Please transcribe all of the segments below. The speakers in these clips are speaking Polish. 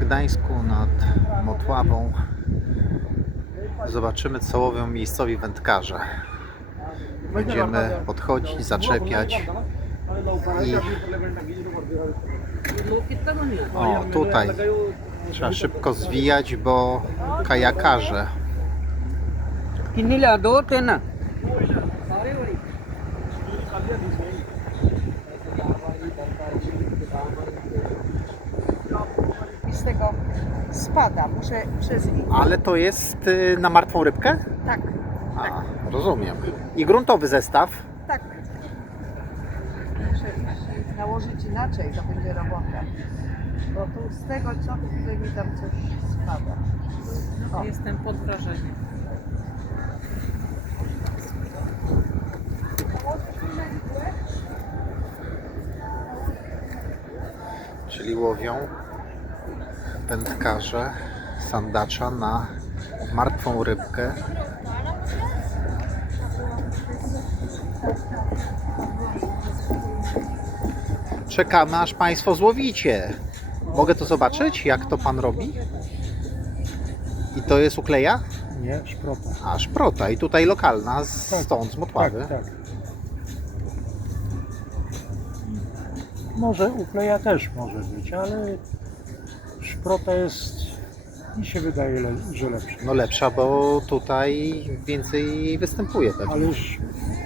Gdańsku nad Motławą zobaczymy co łowią miejscowi wędkarze. Będziemy podchodzić, zaczepiać i o tutaj trzeba szybko zwijać, bo kajakarze. Kinnila do tena. Spada. Muszę przez... Ale to jest y, na martwą rybkę? Tak, A, rozumiem. I gruntowy zestaw? tak. Muszę iść nałożyć inaczej, to będzie robota. Bo tu z tego co tutaj mi tam coś spada. O. Jestem pod wrażeniem. Czyli łowią wędkarze sandacza na martwą rybkę. Czekamy aż Państwo złowicie. Mogę to zobaczyć, jak to Pan robi? I to jest ukleja? Nie, szprota. A, szprota. I tutaj lokalna, Tak. stąd, z Motławy. Tak, tak. Może ukleja też może być, ale szprota jest, mi się wydaje, le, że lepsza. No lepsza, bo tutaj więcej występuje pewnie. Ależ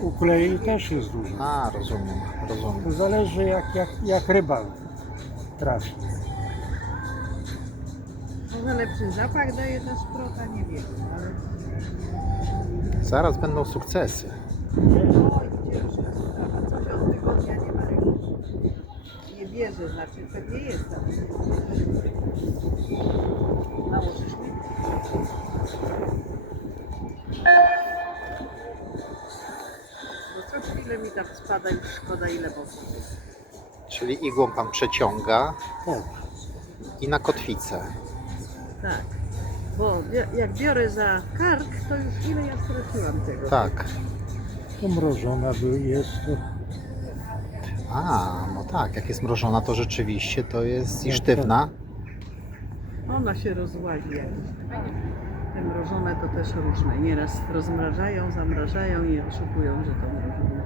uklei też jest dużo. A, rozumiem, rozumiem. To zależy jak, jak, jak ryba trafi. Może lepszy zapach daje ta sprota, nie wiem. Ale... Zaraz będą sukcesy. Oj, gdzie już jest? A coś od tygodnia nie ma ryby. Bierze, znaczy pewnie jest tam. Nałożysz mi? No co chwilę mi tam spada już szkoda ile boków. Czyli igłą pan przeciąga Tak. i na kotwicę. Tak. Bo jak biorę za kark, to już ile ja straciłam tego. Tak. To mrożona by jest, A, no tak, jak jest mrożona, to rzeczywiście to jest i Tak, sztywna. Ona się rozłazi. Te mrożone to też różne. Nieraz rozmrażają, zamrażają i oszukują, że to mrożone.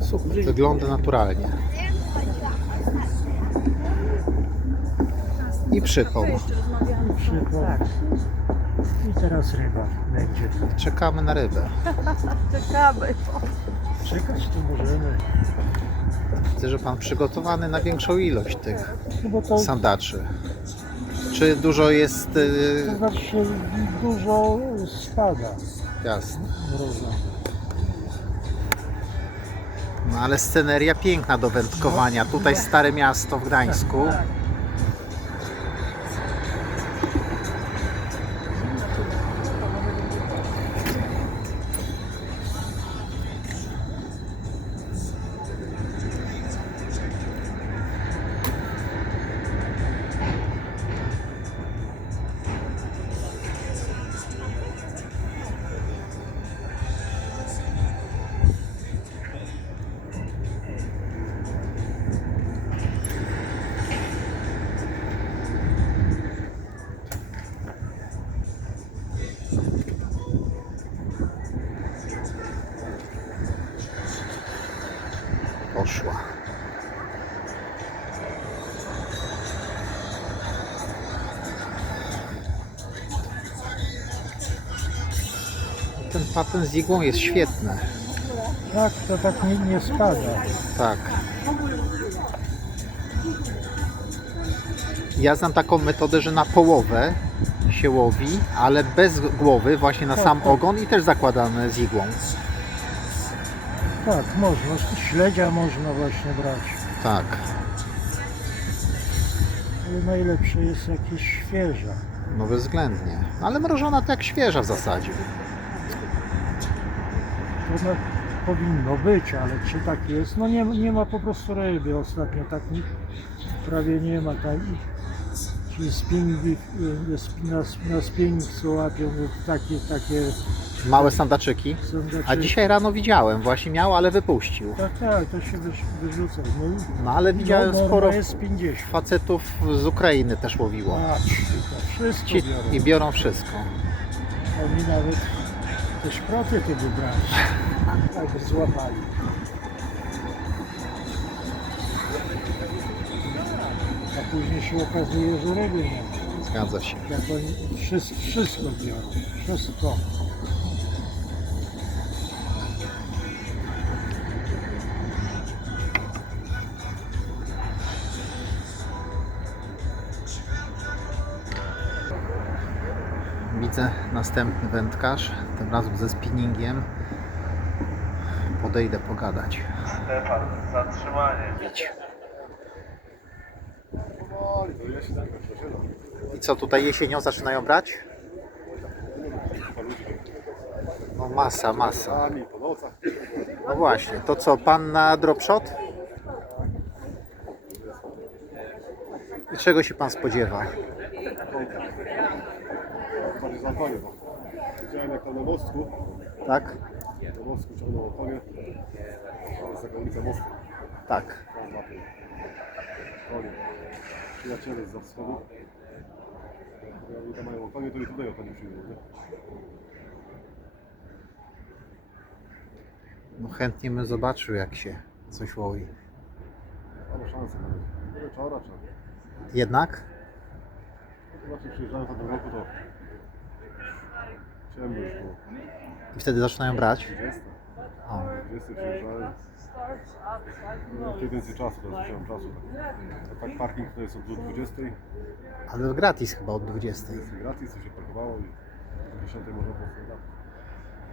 Super, wygląda naturalnie. I przypał. przypał. Tak. I teraz ryba będzie. Czekamy na rybę. Czekamy. Czekać to możemy. Widzę, że pan przygotowany na większą ilość tych No sandaczy. Czy dużo jest... to znaczy dużo spada jasne. No ale sceneria piękna do wędkowania. Tutaj stare miasto w Gdańsku. Ten patent z igłą jest świetny. Tak, to tak nie, nie spada. Tak. Ja znam taką metodę, że na połowę się łowi, ale bez głowy, właśnie na Tak, sam tak. ogon i też zakładamy z igłą. Tak, można. Śledzia można właśnie brać. Tak. Ale najlepsze jest jakieś świeża. No bezwzględnie. Ale mrożona to jak świeża w zasadzie. Powinno być, ale czy tak jest? No nie, nie ma po prostu ryby. Ostatnio tak prawie nie ma. Tak, Czyli y, na, na spinning co łapią takie, takie Małe sandaczyki. sondacze. A dzisiaj rano widziałem, właśnie miał, ale wypuścił. Tak, tak, to się wysz- wyrzuca. No, i- No ale widziałem no, norma sporo jest 50. facetów z Ukrainy też łowiło. A, to wszystko Ci, biorą. I biorą wszystko. Oni nawet te szproty tu wybrali. Tak złapali. A później się okazuje, że ryby nie ma. Zgadza się. Jak oni wszystko, wszystko biorą. Wszystko. Następny wędkarz, tym razem ze spinningiem. Podejdę pogadać. Stefan, zatrzymanie. I co tutaj jesienią zaczynają brać? No masa, masa. No właśnie, to co, pan na dropshot? I czego się pan spodziewa? Antonią. Widziałem jak tam na mostku, Tak? na mostku ciągnął konie. To jest taka ulica mostu. Tak. Tam na tym konie. Przyjaciele z wschodu. Jak oni tam mają konie, to i tutaj o konie przyjdą, nie? No chętnie bym zobaczył jak się coś łowi. Mamy szansę nawet. Do wieczora czy... Jednak? Właśnie przyjeżdżałem w tamtym roku, to. I wtedy zaczynają brać? 20. O, 20 przyjeżdżałem. No, więcej czasu, teraz wziąłem czasu. A tak parking to jest od 20. ale gratis chyba od 20. Jest gratis, to się parkowało i do 10 można było sobie dać.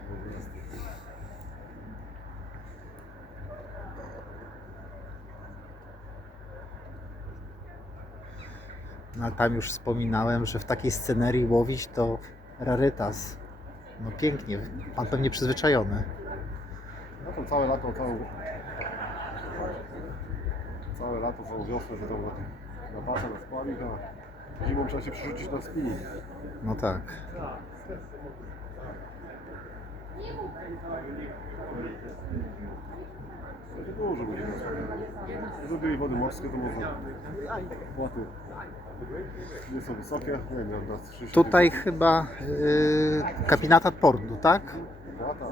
Do 20. No, ale tam już wspominałem, że w takiej scenerii łowić to rarytas. No pięknie, pan pewnie przyzwyczajony. No to całe lato, całą, całe lato, całą wiosnę wiadomo na, tych- na pasę, na spławik, a zimą trzeba się przerzucić na spinning. No tak. To dużo będzie wody morskie, to można płaty nie są wysokie, nie wiem, na 30 Tutaj chyba yy, kapinatat portu, tak? Płata,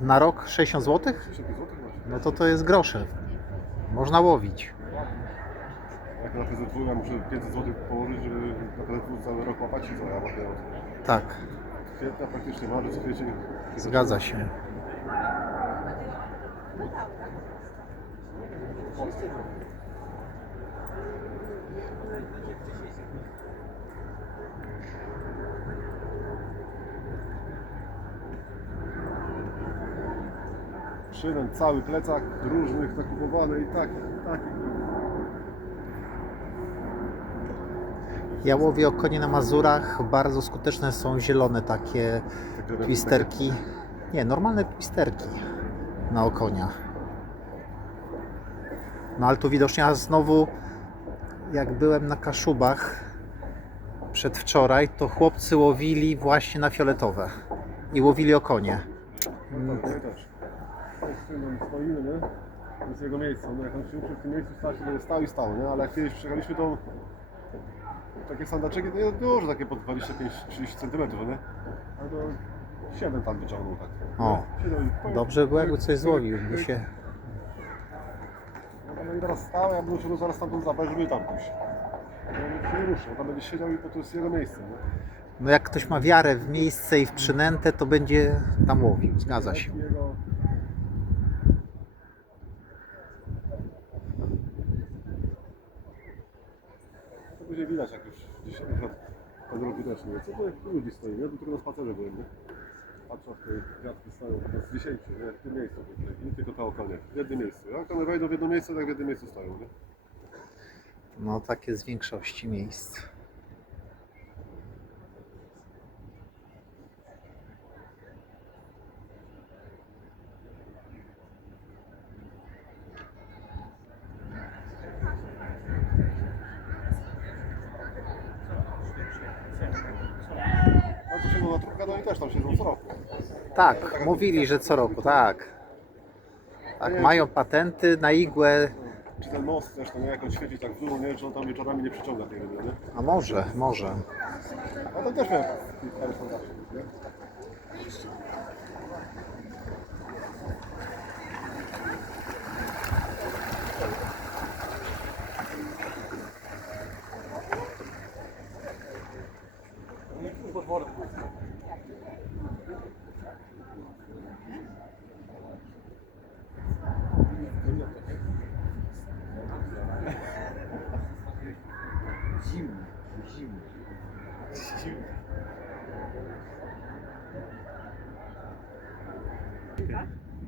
Na rok 60 zł? 35 zł właśnie. No to to jest grosze. Można łowić. Jak na PZW ja muszę 500 zł położyć, żeby na PZW cały rok łapać i co, ja łapię od Tak, kwietnia praktycznie, marzec, kwiecień. zgadza się. Przynęt, cały plecak, różnych nakupowane i tak, tak. Ja łowię o konie na Mazurach. Bardzo skuteczne są zielone takie Takie twisterki. Nie, normalne twisterki na okonia. No ale tu widocznie a znowu jak byłem na Kaszubach przedwczoraj, to chłopcy łowili właśnie na fioletowe i łowili o konie. No tak? To jest jego miejsce. No jak on się uczy w tym miejscu stać, to będzie stał i stał, nie? Ale jak kiedyś przyjechaliśmy, to takie sandaczeki, to nie dużo, takie po 25-30 cm, nie? Ale to 7 tam wyciągnął tak. O, Siedem i- Dobrze było jakby coś złowił, by się... No tam i teraz stał, ja bym musiał zaraz tamtąd zabrać, żeby tam pójść. No się nie rusza, on tam będzie siedział i po to jest jego miejsce, nie? No jak ktoś ma wiarę w miejsce i w przynętę, to będzie tam łowił, zgadza się. Jego... To będzie widać jak już gdzieś na przykład ten roku też, nie? Co to jak tu ludzi stoi, ja tu tylko na spacerze byłem, nie? Patrzę, w tej kwiatki stoją, 10, nie? W tym miejscu, nie, tylko te okonie, w jednym miejscu. Jak one wejdą w jedno miejsce, tak w jednym miejscu stoją, nie? No tak jest w większości miejsc. to oni też tam siedzą co roku. Tak, mówili, że co roku, tak. Tak, mają patenty na igłę. Czy ten most też tam jak on świeci tak w dół, nie wiem, czy on tam wieczorami nie przyciąga tej ryby, nie? A może, może. A to też miałem parę nie?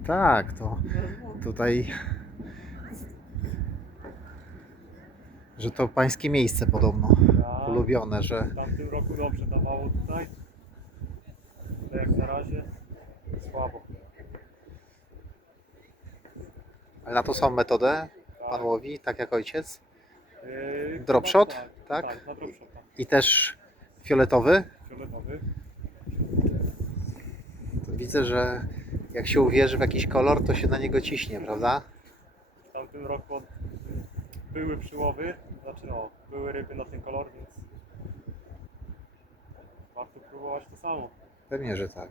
Tak, to tutaj. Że to pańskie miejsce podobno. Tak. Ulubione, że. W tamtym roku dobrze dawało tutaj. Ale jak na razie słabo. Ale na to są metodę, pan łowi, tak jak ojciec. Yy, Dropshot, chyba tak? Tak, na dropshot. tak. I też fioletowy. Fioletowy. To widzę, że jak się uwierzy w jakiś kolor, to się na niego ciśnie, prawda? W tamtym roku były przyłowy, znaczy no, były ryby na ten kolor, więc warto próbować to samo. Pewnie, że tak.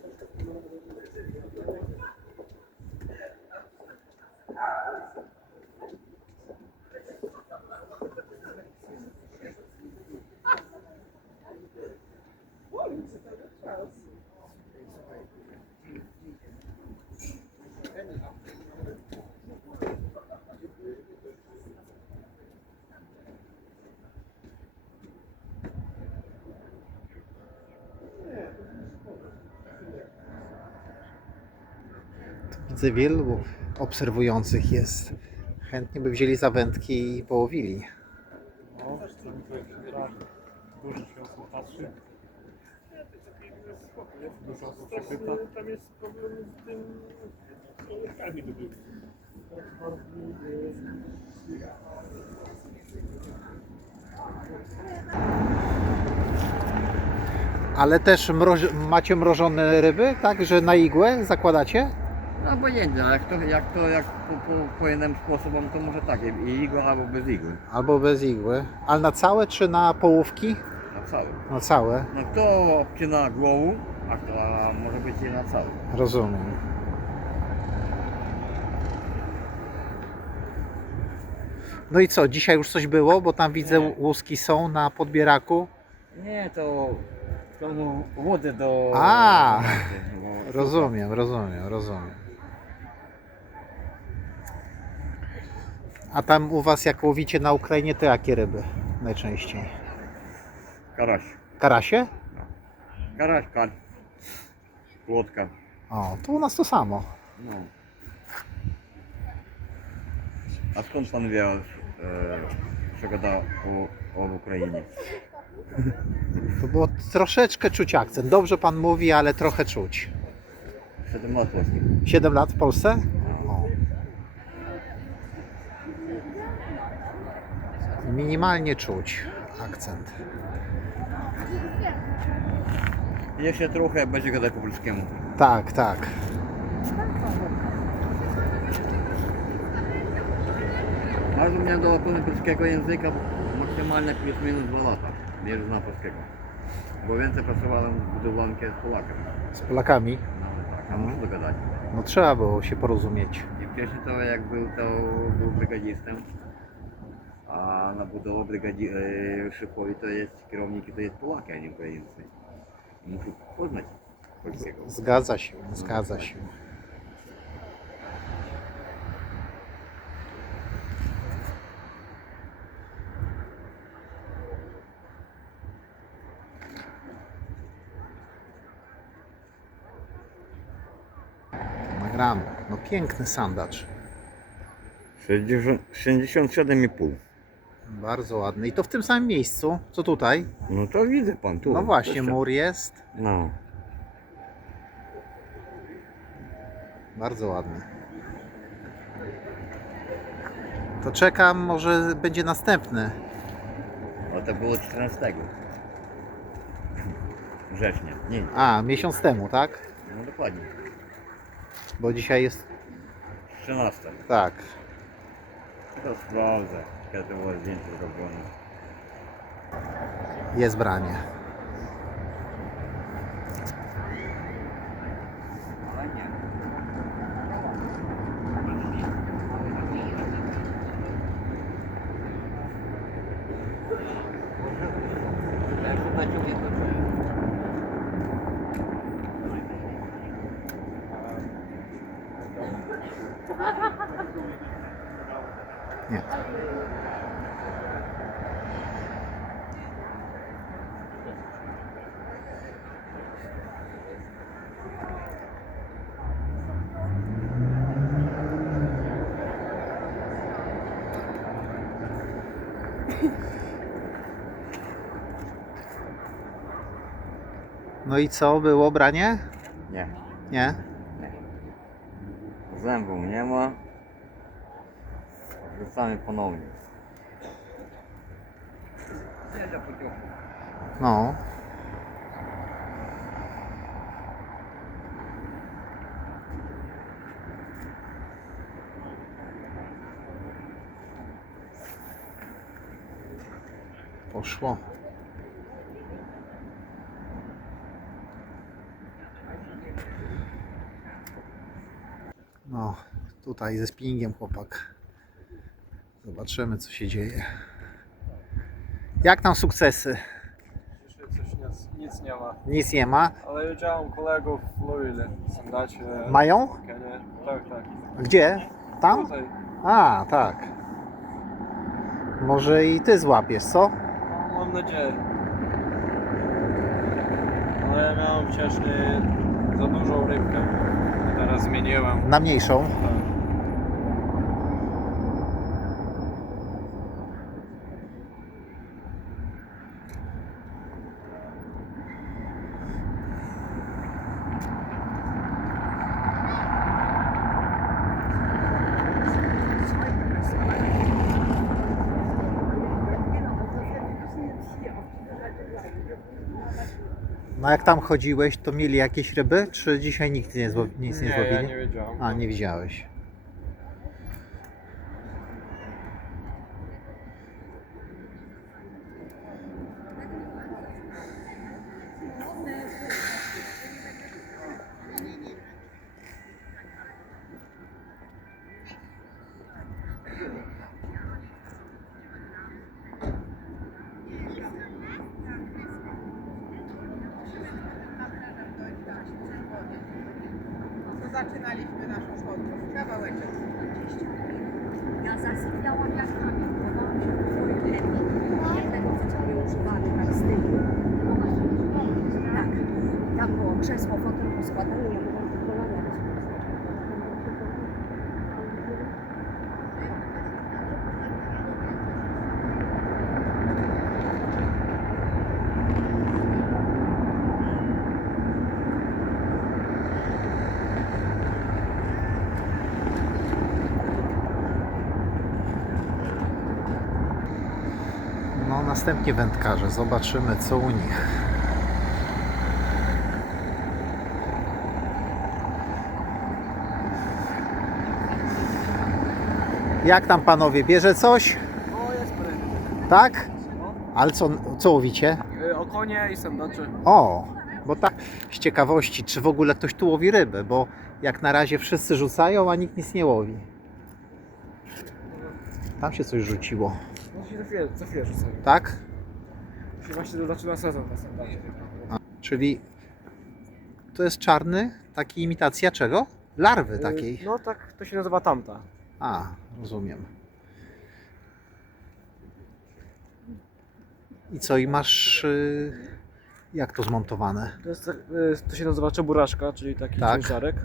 Widzę wielu obserwujących jest. Chętnie by wzięli zawędki i połowili. No. Dużo się osób patrzy. Dużo osób się pyta. Tam jest problem z tym. Ale też mroż... macie mrożone ryby, tak? Że na igłę zakładacie? No obojętnie, jak to, jak to jak po, po, po jednym sposobem, to może tak, i igły albo bez igły, Albo bez igły. Ale na całe czy na połówki? na cały. Na całe. No kto obcina głową, a kto a może być i na cały. Rozumiem. No i co, dzisiaj już coś było? Bo tam widzę łuski są na podbieraku. Nie, to tą wodę do... A! Rozumiem, rozumiem, rozumiem. A tam u Was jak łowicie na Ukrainie, to jakie ryby najczęściej? Karaś. Karasie? Karaś, karp. Płotka. O, to u nas to samo. No. A skąd pan wie, e, co gada o, o Ukrainie? To było troszeczkę czuć akcent. Dobrze Pan mówi, ale trochę czuć. 7 lat właśnie. 7 lat w Polsce? O. Minimalnie czuć akcent. Jeszcze trochę będzie gadać po polskiemu. Tak, tak. Bardzo mnie do ochrony polskiego języka maksymalnie plus minus 2 lata. Nie znam polskiego. Bo więcej pracowałem w budowlankę z Polakiem. Z Polakami. No tak, a muszę dogadać. No trzeba było się porozumieć. I wcześniej to jak był, to był brygadistą. A na budowę brygadi e, szefowi to jest kierowniki, to jest Polaki, a nie Ukraińcy. Muszę poznać polskiego. Zgadza się, zgadza się. Nagramy. No piękny sandacz. 60 67,5. Bardzo ładny. I to w tym samym miejscu, co tutaj. No to widzę pan tu. No właśnie, Jeszcze. mur jest. No. Bardzo ładny. To czekam, może będzie następny. O to było 14 września. Nie, A, miesiąc temu, tak? no dokładnie. Bo dzisiaj jest. 13. Tak. To sprawdzę, kiedy to było zdjęcie zrobione. Jest branie. Ale nie. Ja No i co, było branie? Nie. Nie? Zębów nie ma. Wrzucamy ponownie. No. Poszło. No, tutaj ze spinningiem chłopak. Zobaczymy co się dzieje. Jak tam sukcesy? Dzisiaj coś nic, nic nie ma. Nic nie ma. Ale widziałem kolegów w Louisville. Sandacie. Mają? Kenie. Tak, tak. Gdzie? Tam? Tutaj. A, tak. Może i ty złapiesz, co? No, mam nadzieję. Ale ja miałem wcześniej za dużą rybkę. Teraz zmieniłem. Na mniejszą. Tak. No jak tam chodziłeś, to mieli jakieś ryby? Czy dzisiaj nikt nie zło... nic nie, Nie, złowili? ja nie wiedziałem. A, nie widziałeś. Zaczynaliśmy naszą podróż. Kawałeczek. Ja zasypiałam jak pamiętałam się w chemii. Jednego co ciebie używany tak z tyłu. Tak. Tam było krzesło, fotel poskładany, ja mogłam te kolana No, następnie wędkarze. Zobaczymy, co u nich. Jak tam panowie? Bierze coś? No jest prędzej. Tak? Ale co, co łowicie? O konie i sandacze. O, bo tak z ciekawości, czy w ogóle ktoś tu łowi ryby, bo jak na razie wszyscy rzucają, a nikt nic nie łowi. Tam się coś rzuciło. Się za chwilę, za chwilę. Tak? Się właśnie zaczyna sezon na sandacie. Czyli to jest czarny, taki imitacja czego? Larwy takiej. No tak, to się nazywa tamta. A, rozumiem. I co, i masz. y, Jak to zmontowane? To, jest, tak, y, to się nazywa czeburaszka, czyli taki Tak. ciężarek.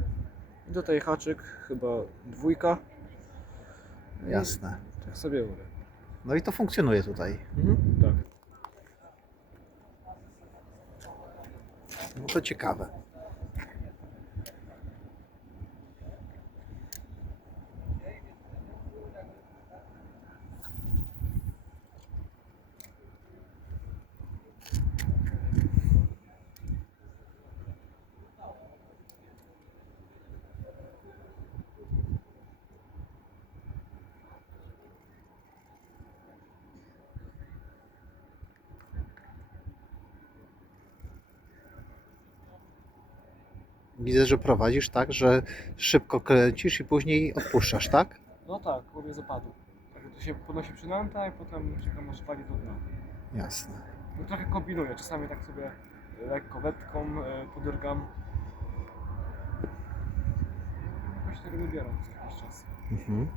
I tutaj haczyk, chyba dwójka. I Jasne. Tak sobie mówię. No i to funkcjonuje tutaj. Mhm. Tak. No to ciekawe. Widzę, że prowadzisz tak, że szybko kręcisz i później odpuszczasz, tak? No tak, łowię z opadu. Tak, to się podnosi przynęta i potem czekam aż wali do dna. Jasne. No trochę kombinuję, czasami tak sobie lekko wetką e, podrgam. Jakoś tego nie biorą co jakiś czas. Mhm.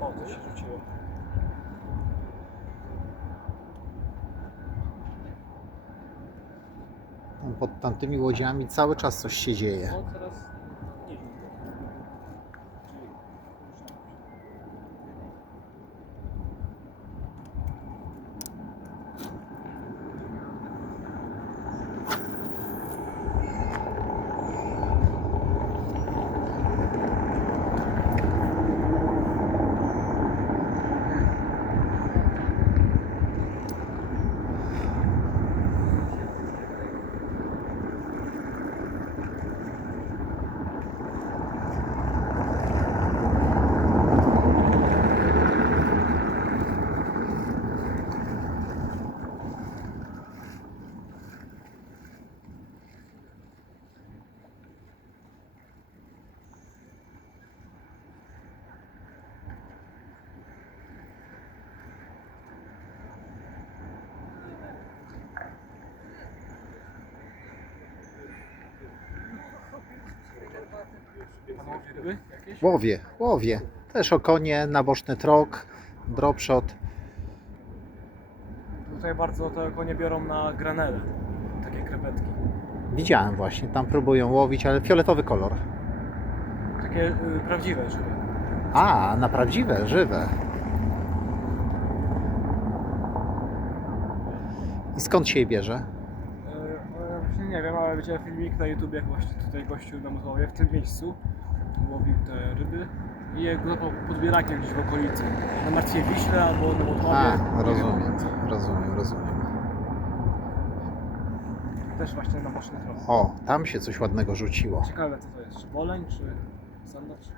O, to się rzuciło. Tam pod tamtymi łodziami cały czas coś się dzieje. No teraz nie wiem. Panowie ryby jakieś? Łowie, łowie. Też okonie, naboczny trok, dropshot. Tutaj bardzo te konie biorą na granele. Takie krewetki. Widziałem właśnie, tam próbują łowić, ale fioletowy kolor. Takie y, prawdziwe żywe. A, na prawdziwe, żywe. I skąd się je bierze? E, właśnie nie wiem, ale widziałem filmik na YouTube, jak właśnie tutaj gościu na Motłowie w tym miejscu łowił te ryby i je go podbierakiem gdzieś w okolicy. Na Martwie Wiśle albo na Motłowie. A, rozumiem, rozumiem, rozumiem. Też właśnie na boczny trop. O, tam się coś ładnego rzuciło. Ciekawe co to jest, czy boleń, czy sandacz? Czy...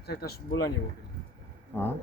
Tutaj też bolenie łowię. A?